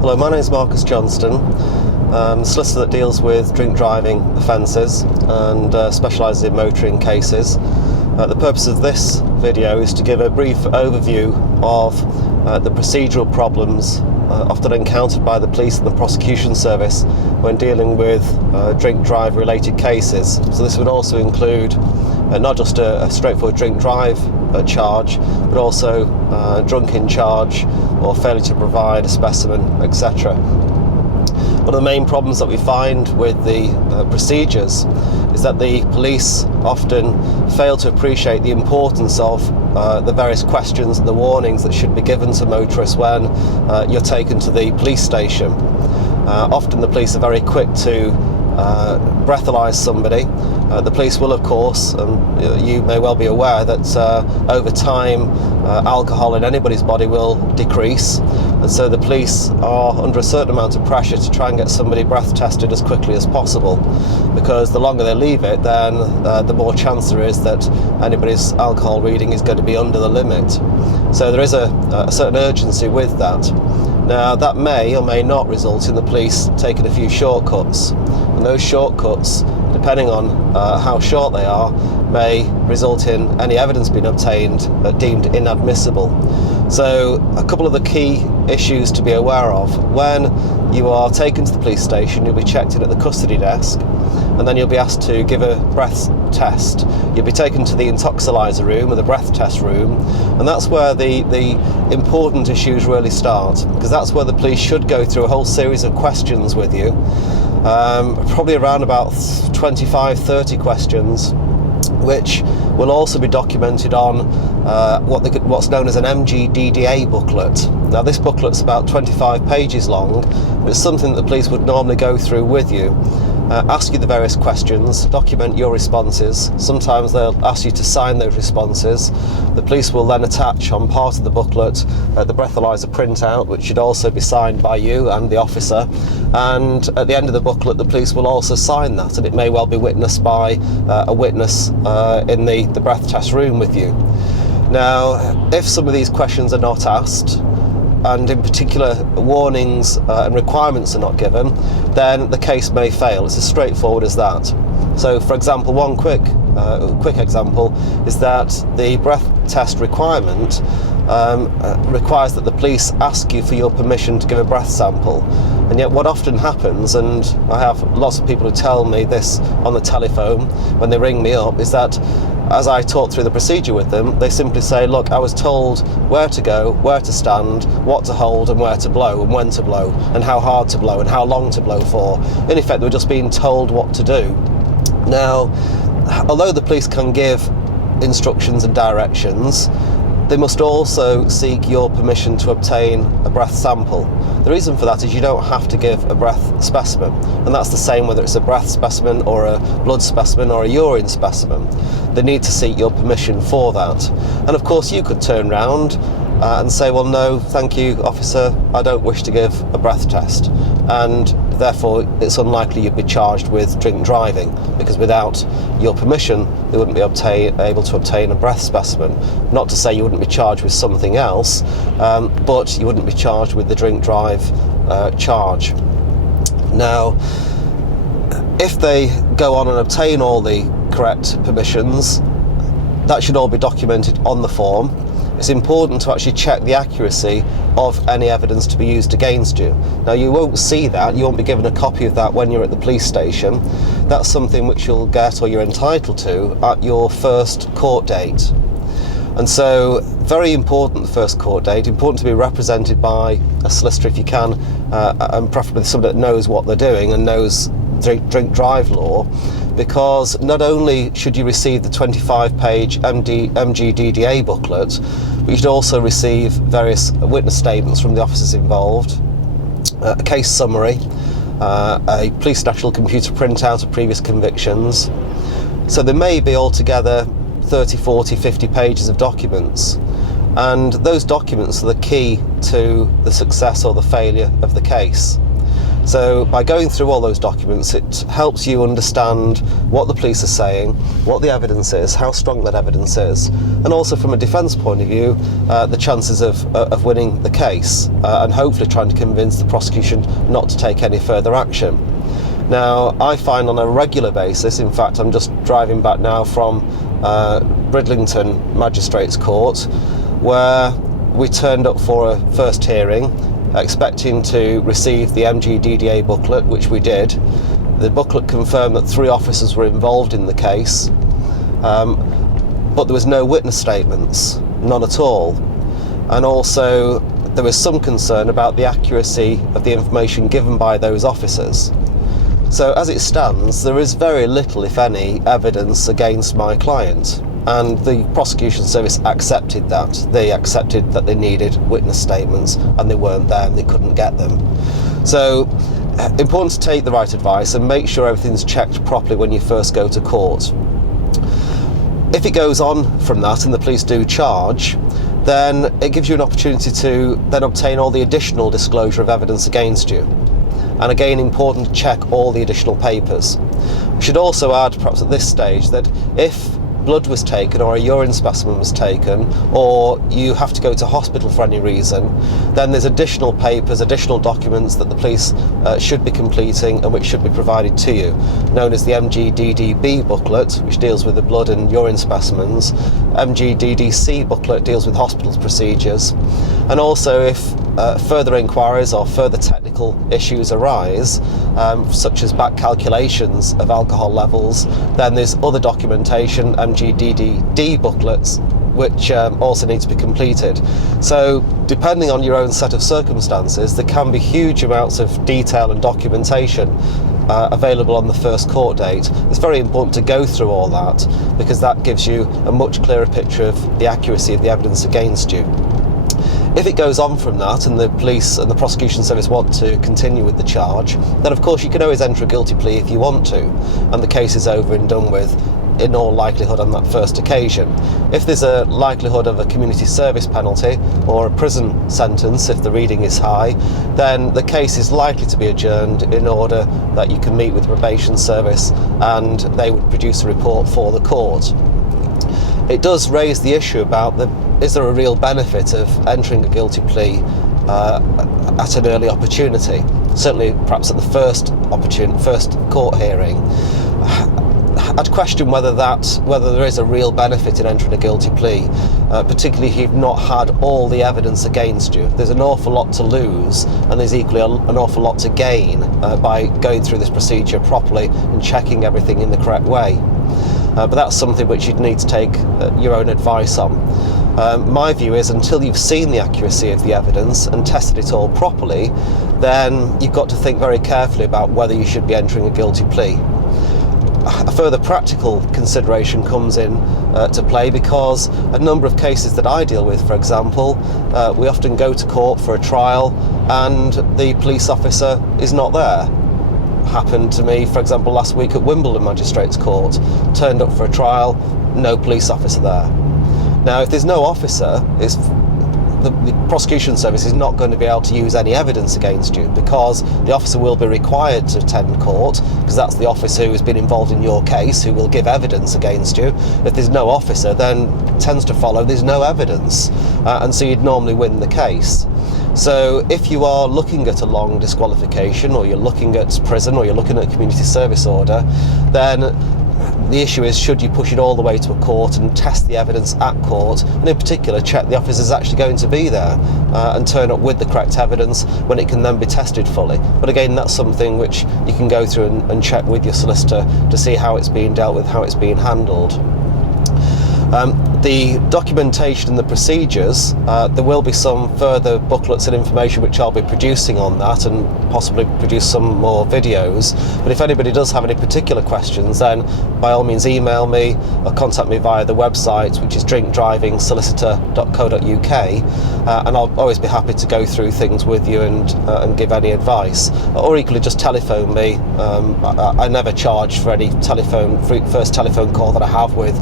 Hello, my name is Marcus Johnston. I'm a solicitor that deals with drink driving offences and specialises in motoring cases. The purpose of this video is to give a brief overview of the procedural problems often encountered by the police and the prosecution service when dealing with drink drive related cases. So this would also include not just a straightforward drink drive charge, but also drunken charge or failure to provide a specimen, etc. One of the main problems that we find with the procedures is that the police often fail to appreciate the importance of the various questions and the warnings that should be given to motorists when you're taken to the police station. Often the police are very quick to breathalyse somebody. The police will, of course, and you may well be aware that over time alcohol in anybody's body will decrease, and so the police are under a certain amount of pressure to try and get somebody breath tested as quickly as possible, because the longer they leave it, then the more chance there is that anybody's alcohol reading is going to be under the limit. So there is a certain urgency with that. Now, that may or may not result in the police taking a few shortcuts, and those shortcuts, depending on how short they are, may result in any evidence being obtained deemed inadmissible. So a couple of the key issues to be aware of: when you are taken to the police station, you'll be checked in at the custody desk, and then you'll be asked to give a breath test. You'll be taken to the intoxilyzer room or the breath test room, and that's where the important issues really start, because that's where the police should go through a whole series of questions with you, probably around about 25-30 questions, which will also be documented on what's known as an MGDDA booklet. Now, this booklet's about 25 pages long, but it's something that the police would normally go through with you, ask you the various questions, document your responses. Sometimes they'll ask you to sign those responses. The police will then attach on part of the booklet the breathalyzer printout, which should also be signed by you and the officer, and at the end of the booklet the police will also sign that, and it may well be witnessed by a witness in the breath test room with you. Now, if some of these questions are not asked, and in particular warnings and requirements are not given, then the case may fail. It's as straightforward as that. So, for example, one quick example is that the breath test requirement requires that the police ask you for your permission to give a breath sample. And yet what often happens, and I have lots of people who tell me this on the telephone when they ring me up, is that as I talk through the procedure with them, they simply say, look, I was told where to go, where to stand, what to hold and where to blow and when to blow and how hard to blow and how long to blow for. In effect, they were just being told what to do. Now, although the police can give instructions and directions, they must also seek your permission to obtain a breath sample. The reason for that is you don't have to give a breath specimen, and that's the same whether it's a breath specimen or a blood specimen or a urine specimen. They need to seek your permission for that. And of course you could turn round and say, well, no, thank you, officer, I don't wish to give a breath test, and therefore it's unlikely you'd be charged with drink driving, because without your permission they wouldn't be able to obtain a breath specimen. Not to say you wouldn't be charged with something else, but you wouldn't be charged with the drink drive charge. Now, if they go on and obtain all the correct permissions, that should all be documented on the form. It's important to actually check the accuracy of any evidence to be used against you. Now, you won't see that, you won't be given a copy of that when you're at the police station. That's something which you'll get, or you're entitled to, at your first court date. And so, very important, the first court date, important to be represented by a solicitor if you can, and preferably somebody that knows what they're doing and knows drink drive law, because not only should you receive the 25-page MGDDA booklet, but you should also receive various witness statements from the officers involved, a case summary, a police national computer printout of previous convictions. So there may be altogether 30, 40, 50 pages of documents, and those documents are the key to the success or the failure of the case. So by going through all those documents, it helps you understand what the police are saying, what the evidence is, how strong that evidence is, and also from a defence point of view, the chances of winning the case, and hopefully trying to convince the prosecution not to take any further action. Now, I find on a regular basis, in fact I'm just driving back now from Bridlington Magistrates Court, where we turned up for a first hearing, expecting to receive the MGDDA booklet, which we did. The booklet confirmed that 3 officers were involved in the case, but there was no witness statements, none at all. And also there was some concern about the accuracy of the information given by those officers. So as it stands, there is very little, if any, evidence against my client. And the prosecution service accepted that. They accepted that they needed witness statements, and they weren't there and they couldn't get them. So important to take the right advice and make sure everything's checked properly when you first go to court. If it goes on from that and the police do charge, then it gives you an opportunity to then obtain all the additional disclosure of evidence against you. And again, important to check all the additional papers. We should also add, perhaps at this stage, that if blood was taken or a urine specimen was taken, or you have to go to hospital for any reason, then there's additional papers, additional documents that the police should be completing and which should be provided to you, known as the MGDDB booklet, which deals with the blood and urine specimens. MGDDC booklet deals with hospital procedures. And also, if further inquiries or further technical issues arise, such as back calculations of alcohol levels, then there's other documentation, MGDDD booklets, which also need to be completed. So depending on your own set of circumstances, there can be huge amounts of detail and documentation available on the first court date. It's very important to go through all that, because that gives you a much clearer picture of the accuracy of the evidence against you. If it goes on from that and the police and the prosecution service want to continue with the charge, then of course you can always enter a guilty plea if you want to, and the case is over and done with, in all likelihood, on that first occasion. If there's a likelihood of a community service penalty or a prison sentence, if the reading is high, then the case is likely to be adjourned in order that you can meet with the probation service and they would produce a report for the court. It does raise the issue about is there a real benefit of entering a guilty plea at an early opportunity? Certainly, perhaps at the first court hearing. I'd question whether there is a real benefit in entering a guilty plea, particularly if you've not had all the evidence against you. There's an awful lot to lose, and there's equally an awful lot to gain by going through this procedure properly and checking everything in the correct way. But that's something which you'd need to take your own advice on. My view is, until you've seen the accuracy of the evidence and tested it all properly, then you've got to think very carefully about whether you should be entering a guilty plea. A further practical consideration comes in to play, because a number of cases that I deal with, for example, we often go to court for a trial and the police officer is not there. Happened to me, for example, last week at Wimbledon Magistrates Court. Turned up for a trial, no police officer there. Now, if there's no officer, the prosecution service is not going to be able to use any evidence against you, because the officer will be required to attend court, because that's the officer who has been involved in your case who will give evidence against you. If there's no officer, then it tends to follow there's no evidence, and so you'd normally win the case. So if you are looking at a long disqualification, or you're looking at prison, or you're looking at a community service order, then the issue is, should you push it all the way to a court and test the evidence at court, and in particular check the officer is actually going to be there and turn up with the correct evidence when it can then be tested fully. But again, that's something which you can go through and check with your solicitor to see how it's being dealt with, how it's being handled. The documentation and the procedures, there will be some further booklets and information which I'll be producing on that, and possibly produce some more videos. But if anybody does have any particular questions, then by all means email me or contact me via the website, which is drinkdrivingsolicitor.co.uk, and I'll always be happy to go through things with you and give any advice. Or equally, just telephone me. I never charge for any first telephone call that I have with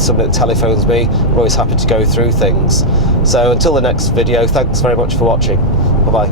somebody that telephones me. I'm always happy to go through things. So until the next video, thanks very much for watching. Bye bye.